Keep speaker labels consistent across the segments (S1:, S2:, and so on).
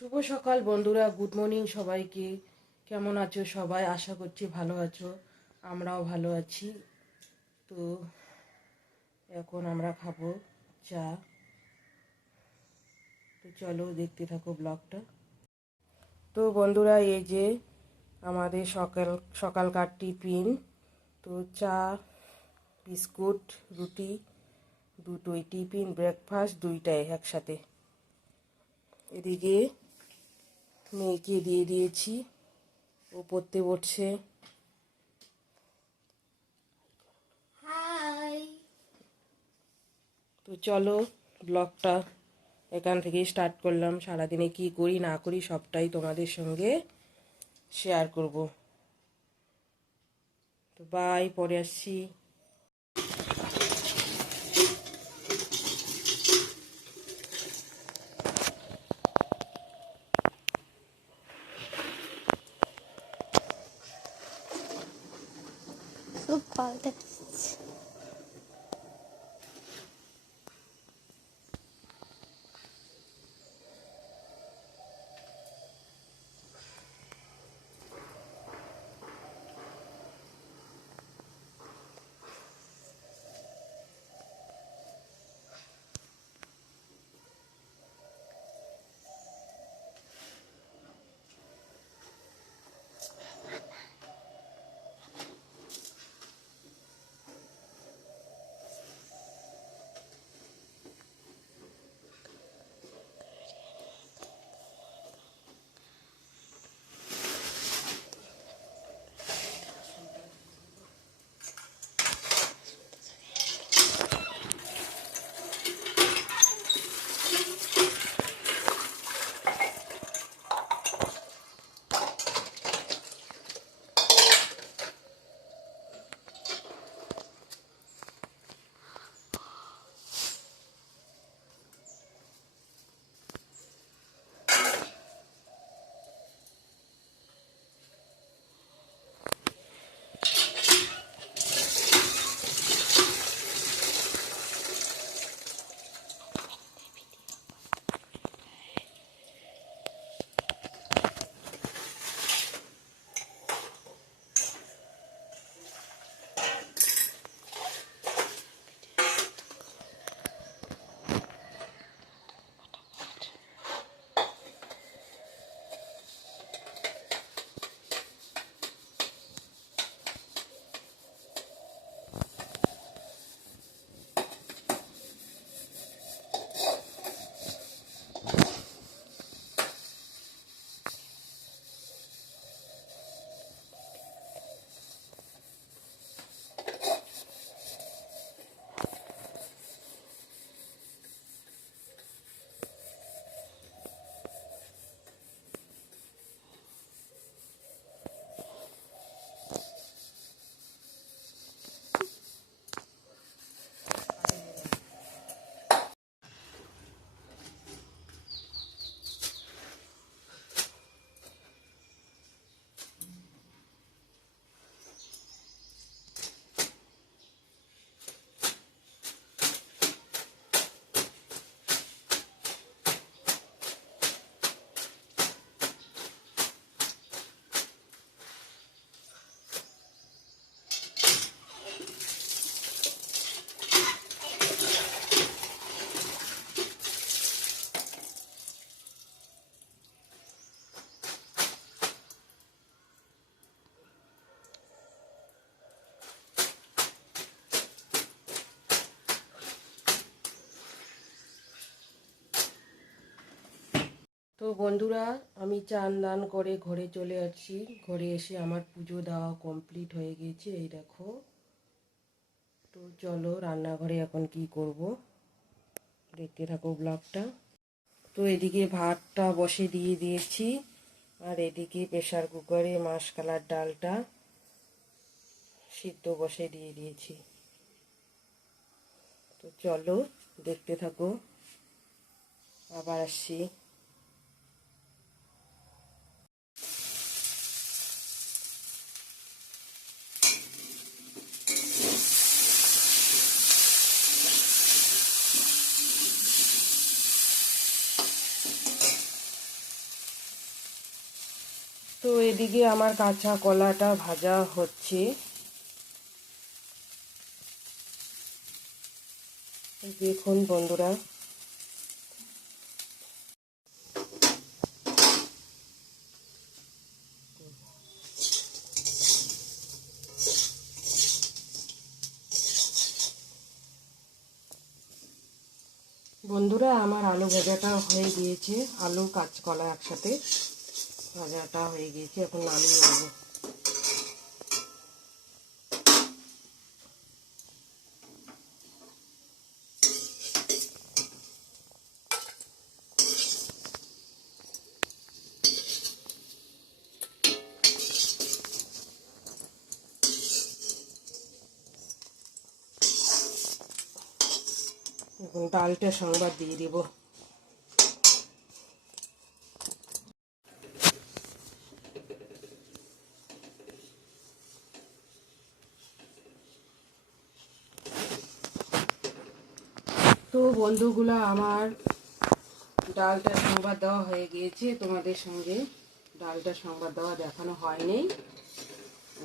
S1: শুভ সকাল বন্ধুরা good morning সবাইকে। কেমন আছো সবাই? আশা করছি ভালো আছো। আমরাও ভালো আছি। তো এখন আমরা খাব চা। তো চলো দেখতে থাকো ব্লগটা। তো বন্ধুরা, এই যে আমাদের সকাল, সকালকার টিফিন। তো চা, বিস্কুট, রুটি, দুটোই টিফিন ব্রেকফাস্ট দুইটাই একসাথে। এদিকে মেয়েকে দিয়ে দিয়েছি। ও পড়তে বসছে। তো চলো ব্লগটা এখান থেকেই স্টার্ট করলাম। সারাদিনে কি করি না করি সবটাই তোমাদের সঙ্গে শেয়ার করব। তো বাই পরে আসছি।
S2: খুব ভালো
S1: তো বন্ধুরা, আমি চান দান করে ঘরে চলে আসছি। ঘরে এসে আমার পুজো দেওয়া কমপ্লিট হয়ে গেছে, এই দেখো। তো চলো, রান্নাঘরে এখন কি করব? দেখতে থাকো ব্লগটা। তো এদিকে ভাতটা বসে দিয়ে দিয়েছি, আর এদিকে প্রেশার কুকারে মাসকালার ডালটা সিদ্ধ বসে দিয়ে দিয়েছি। তো চলো, দেখতে থাকো। আবার আসছি। তো এদিকে আমার কাঁচা কলাটা ভাজা হচ্ছে। দেখুন বন্ধুরা। বন্ধুরা, আমার আলু ভাজাটা হয়ে গিয়েছে, আলু কাঁচকলা একসাথে। ভাজাটা হয়ে গিয়েছে এখন নামিয়ে নেব। এখন ডালটা সংবাদ দিয়ে দিব। তো বন্ধুগুলো, আমার ডালটা সংবাদ দেওয়া হয়ে গিয়েছে। তোমাদের সঙ্গে ডালটা সংবাদ দেওয়া দেখানো হয়নি।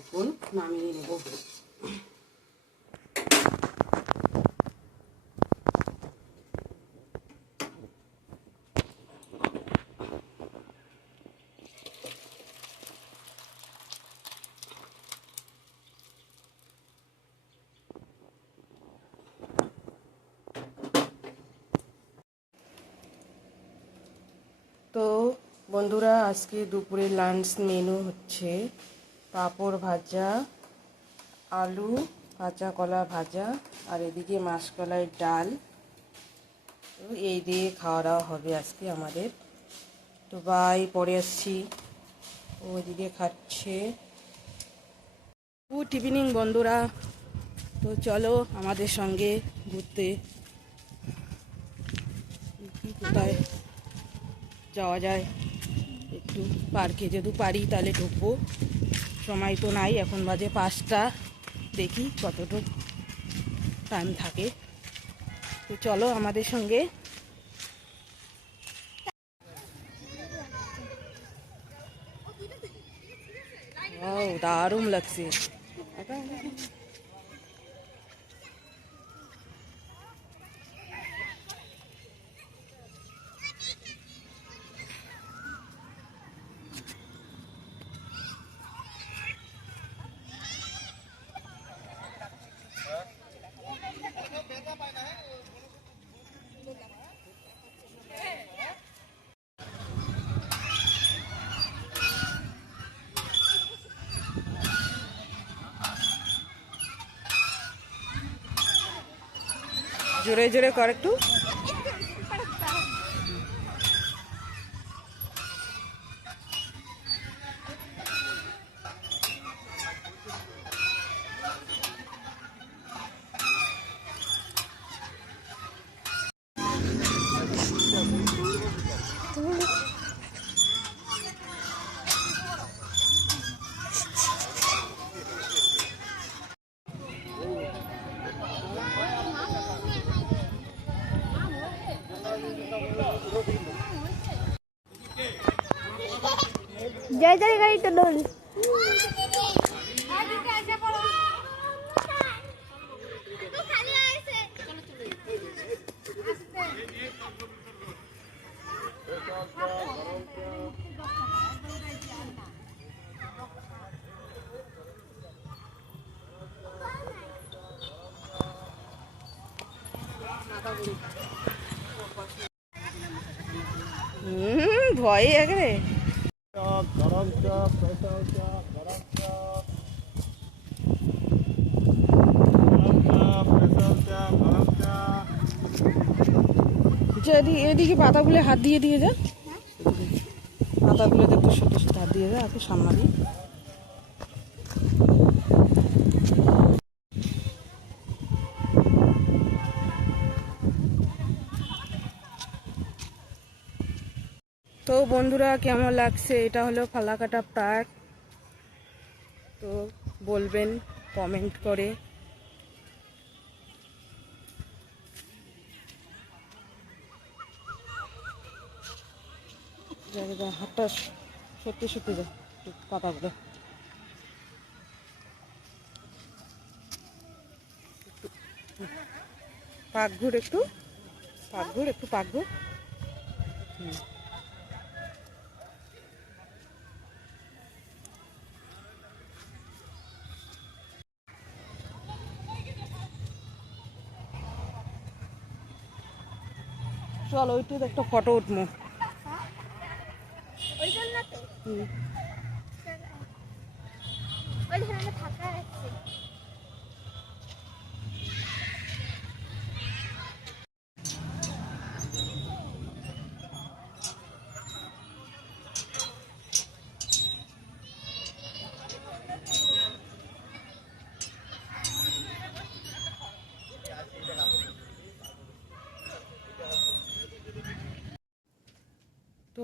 S1: এখন নামিয়ে নেব তো বন্ধুরা, আজকে দুপুরে লাঞ্চ মেনু হচ্ছে পাঁপড় ভাজা, আলু কাঁচা কলা ভাজা, আর এদিকে মাসকলাইয়ের ডাল। তো এই দিয়ে খাওয়া দাওয়া হবে আজকে আমাদের। তো বাই পরে আসছি। ও খাচ্ছে। গুড ইভিনিং বন্ধুরা। তো চলো আমাদের সঙ্গে ঘুরতে। কোথায়? যাওয়া যায়। একটু পার্কে যেহেতু পারি, তাহলে ঢুকবো। সময় তো নাই, এখন বাজে পাঁচটা। দেখি কতটুকু টাইম থাকে। তো চলো আমাদের সঙ্গে। দারুণ লাগছে। জোরে জোরে কর একটু।
S2: জয় জয় গাড়িটা দোল
S1: ভয়ে
S3: গরম chop special chop chop chop
S1: আচ্ছা এদিকে পাতাগুলো হাত দিয়ে দিয়ে যা। পাতাগুলোতে একটু সত্যি হাত দিয়ে যা আপনি সামনে তো বন্ধুরা, কেমন লাগছে? এটা হলো ফালাকাটা পার্ক। তো বলবেন, কমেন্ট করে। হাতটা সত্যি সত্যি যা পাতাগুলো একটু, পাক ঘুর, একটু পাক ঘুর। হুম। চলো ওইটু একটা ফটো উঠবো।
S2: ওই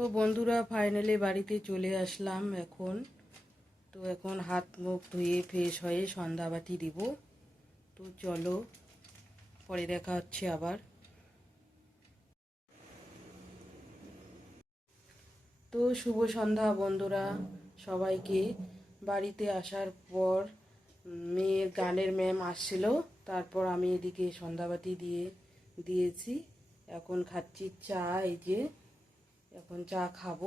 S2: তো
S1: বন্ধুরা ফাইনালি বাড়িতে চলে আসলাম এখন। তো এখন হাত মুখ ধুয়ে ফ্রেশ হয়ে সন্ধ্যাবাতি দিব। তো চলো, পরে দেখা হচ্ছে আবার। তো শুভ সন্ধ্যা বন্ধুরা, সবাইকে। বাড়িতে আসার পর মেয়ের গানের ম্যাম আসছিল, তারপর আমি এদিকে সন্ধ্যাবাতি দিয়ে দিয়েছি। এখন খাচ্ছি চা, এই যে। এখন চা খাব।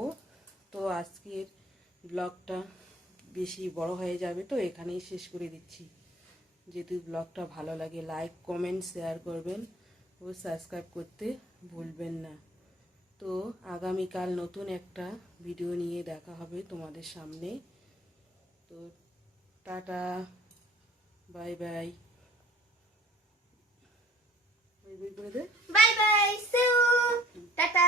S1: তো আজকের ব্লগটা বেশি বড় হয়ে যাবে, তো এখানেই শেষ করে দিচ্ছি। যদি ব্লগটা ভালো লাগে লাইক কমেন্ট শেয়ার করবেন। ও সাবস্ক্রাইব করতে ভুলবেন না। তো আগামীকাল নতুন একটা ভিডিও নিয়ে দেখা হবে তোমাদের সামনে। তো tata bye bye bye bye
S2: bye bye tata.